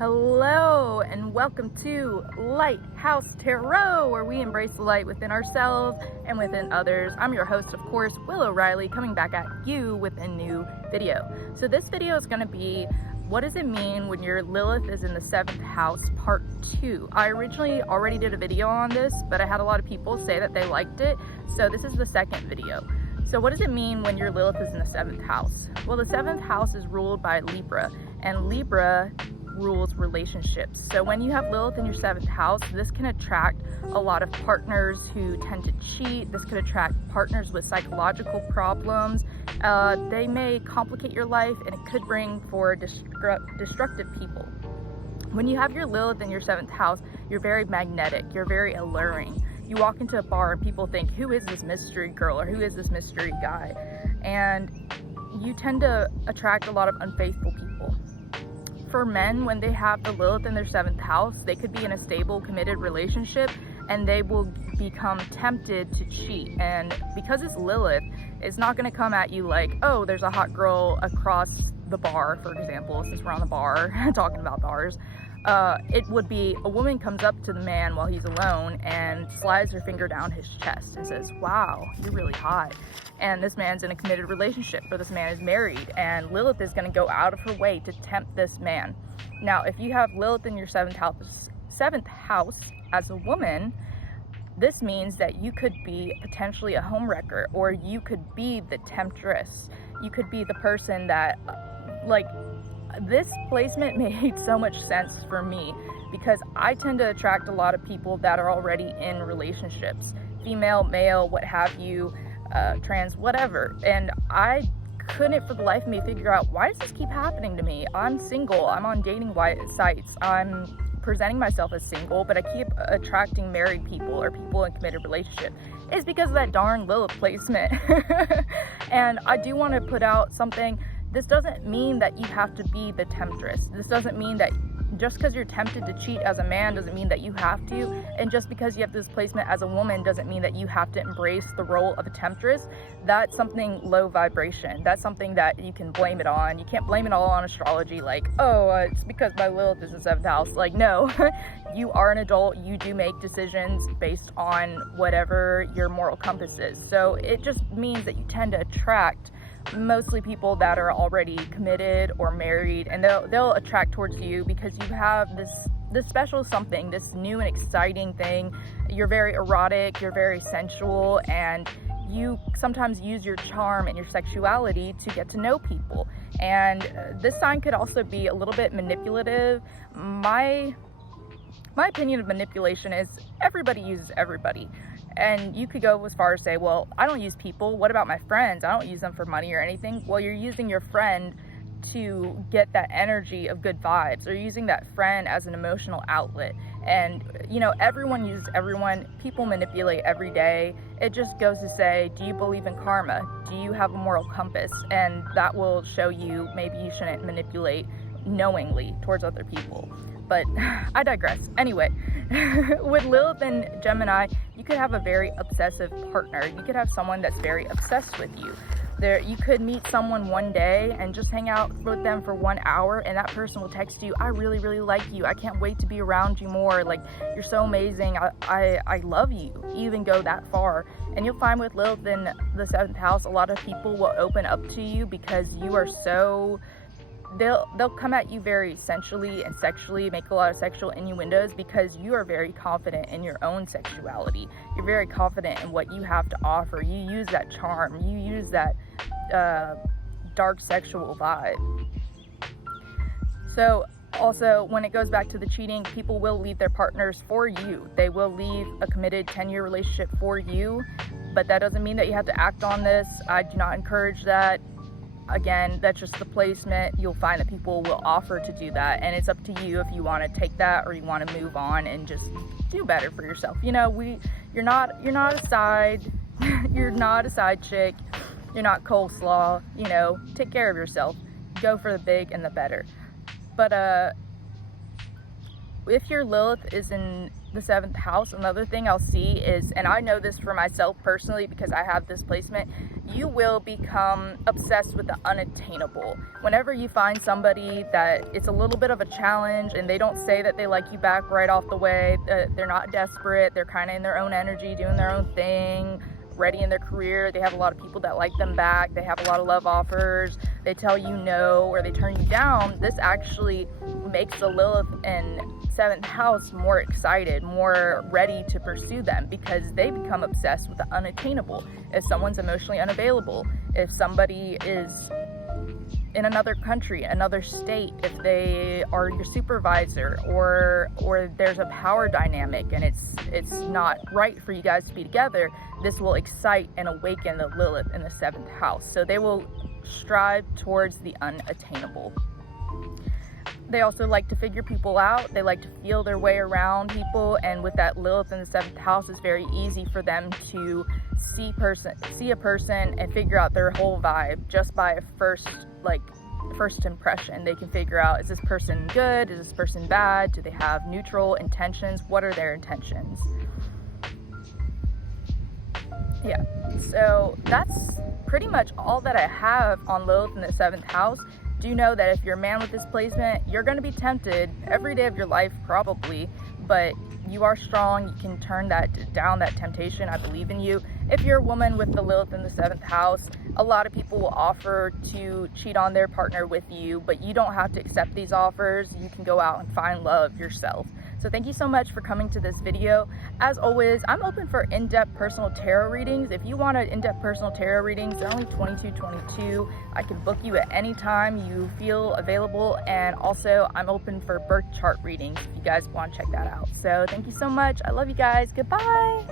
Hello and welcome to Lighthouse Tarot, where we embrace the light within ourselves and within others. I'm your host, of course, Willow Riley, coming back at you with a new video. So this video is going to be, what does it mean when your Lilith is in the 7th house, part 2. I originally already did a video on this, but I had a lot of people say that they liked it, so this is the second video. So what does it mean when your Lilith is in the 7th house? Well, the 7th house is ruled by Libra, and Libra rules relationships. So when you have Lilith in your 7th house, this can attract a lot of partners who tend to cheat. This could attract partners with psychological problems. They may complicate your life, and it could bring forward destructive people. When you have your Lilith in your 7th house, you're very magnetic, you're very alluring. You walk into a bar and people think, who is this mystery girl or who is this mystery guy? And you tend to attract a lot of unfaithful people. For men, when they have the Lilith in their 7th house, they could be in a stable, committed relationship and they will become tempted to cheat. And because it's Lilith, it's not going to come at you like, oh, there's a hot girl across the bar, for example, since we're on the bar talking about bars. It would be a woman comes up to the man while he's alone and slides her finger down his chest and says, wow, you're really hot. And this man's in a committed relationship, or this man is married, and Lilith is going to go out of her way to tempt this man. Now, if you have Lilith in your 7th house as a woman, this means that you could be potentially a homewrecker, or you could be the temptress. You could be the person that, this placement made so much sense for me because I tend to attract a lot of people that are already in relationships, female, male, what have you, trans, whatever. And I couldn't for the life of me figure out, why does this keep happening to me? I'm single, I'm on dating sites, I'm presenting myself as single, but I keep attracting married people or people in committed relationship. It's because of that darn Lilith placement. And I do want to put out something. This doesn't mean that you have to be the temptress. This doesn't mean that just because you're tempted to cheat as a man doesn't mean that you have to. And just because you have this placement as a woman doesn't mean that you have to embrace the role of a temptress. That's something low vibration. That's something that you can blame it on. You can't blame it all on astrology, like, oh, it's because my Lilith is in 7th house. Like, no, you are an adult. You do make decisions based on whatever your moral compass is. So it just means that you tend to attract mostly people that are already committed or married, and they'll attract towards you because you have this special something, this new and exciting thing. You're very erotic, you're very sensual, and you sometimes use your charm and your sexuality to get to know people. And this sign could also be a little bit manipulative. My opinion of manipulation is everybody uses everybody. And you could go as far as say, well, I don't use people. What about my friends? I don't use them for money or anything. Well, you're using your friend to get that energy of good vibes, or using that friend as an emotional outlet. And, everyone uses everyone. People manipulate every day. It just goes to say, do you believe in karma? Do you have a moral compass? And that will show you maybe you shouldn't manipulate knowingly towards other people. But I digress. Anyway, with Lilith and Gemini, you could have a very obsessive partner. You could have someone that's very obsessed with you. You could meet someone one day and just hang out with them for 1 hour, and that person will text you, I really, really like you. I can't wait to be around you more. Like, you're so amazing. I love you. Even go that far. And you'll find with Lilith in the 7th house, a lot of people will open up to you because you are so... They'll come at you very sensually and sexually, make a lot of sexual innuendos because you are very confident in your own sexuality. You're very confident in what you have to offer. You use that charm. You use that dark sexual vibe. So also, when it goes back to the cheating, people will leave their partners for you. They will leave a committed 10-year relationship for you, but that doesn't mean that you have to act on this. I do not encourage that. Again, that's just the placement. You'll find that people will offer to do that, and it's up to you if you want to take that or you want to move on and just do better for yourself. You're not a side, you're not a side chick, you're not coleslaw. Take care of yourself. Go for the big and the better. But if your Lilith is in the 7th house, another thing I'll see is, and I know this for myself personally because I have this placement, you will become obsessed with the unattainable. Whenever you find somebody that it's a little bit of a challenge and they don't say that they like you back right off the way, they're not desperate, they're kind of in their own energy, doing their own thing, ready in their career, they have a lot of people that like them back, they have a lot of love offers, they tell you no or they turn you down, this actually makes the Lilith in 7th house more excited, more ready to pursue them, because they become obsessed with the unattainable. If someone's emotionally unavailable, if somebody is in another country, another state, if they are your supervisor, or there's a power dynamic and it's not right for you guys to be together, this will excite and awaken the Lilith in the 7th house. So they will strive towards the unattainable. They also like to figure people out. They like to feel their way around people, and with that Lilith in the 7th house, it's very easy for them to see a person and figure out their whole vibe just by a first impression. They can figure out, is this person good? Is this person bad? Do they have neutral intentions? What are their intentions? Yeah, so that's pretty much all that I have on Lilith in the 7th house. Do know that if you're a man with this placement, you're going to be tempted every day of your life probably, but you are strong. You can turn down that temptation. I believe in you. If you're a woman with the Lilith in the 7th house, a lot of people will offer to cheat on their partner with you, but you don't have to accept these offers. You can go out and find love yourself. So thank you so much for coming to this video. As always, I'm open for in-depth personal tarot readings. If you want an in-depth personal tarot readings, they're only $22.22. I can book you at any time you feel available. And also I'm open for birth chart readings if you guys want to check that out. So thank you so much. I love you guys. Goodbye.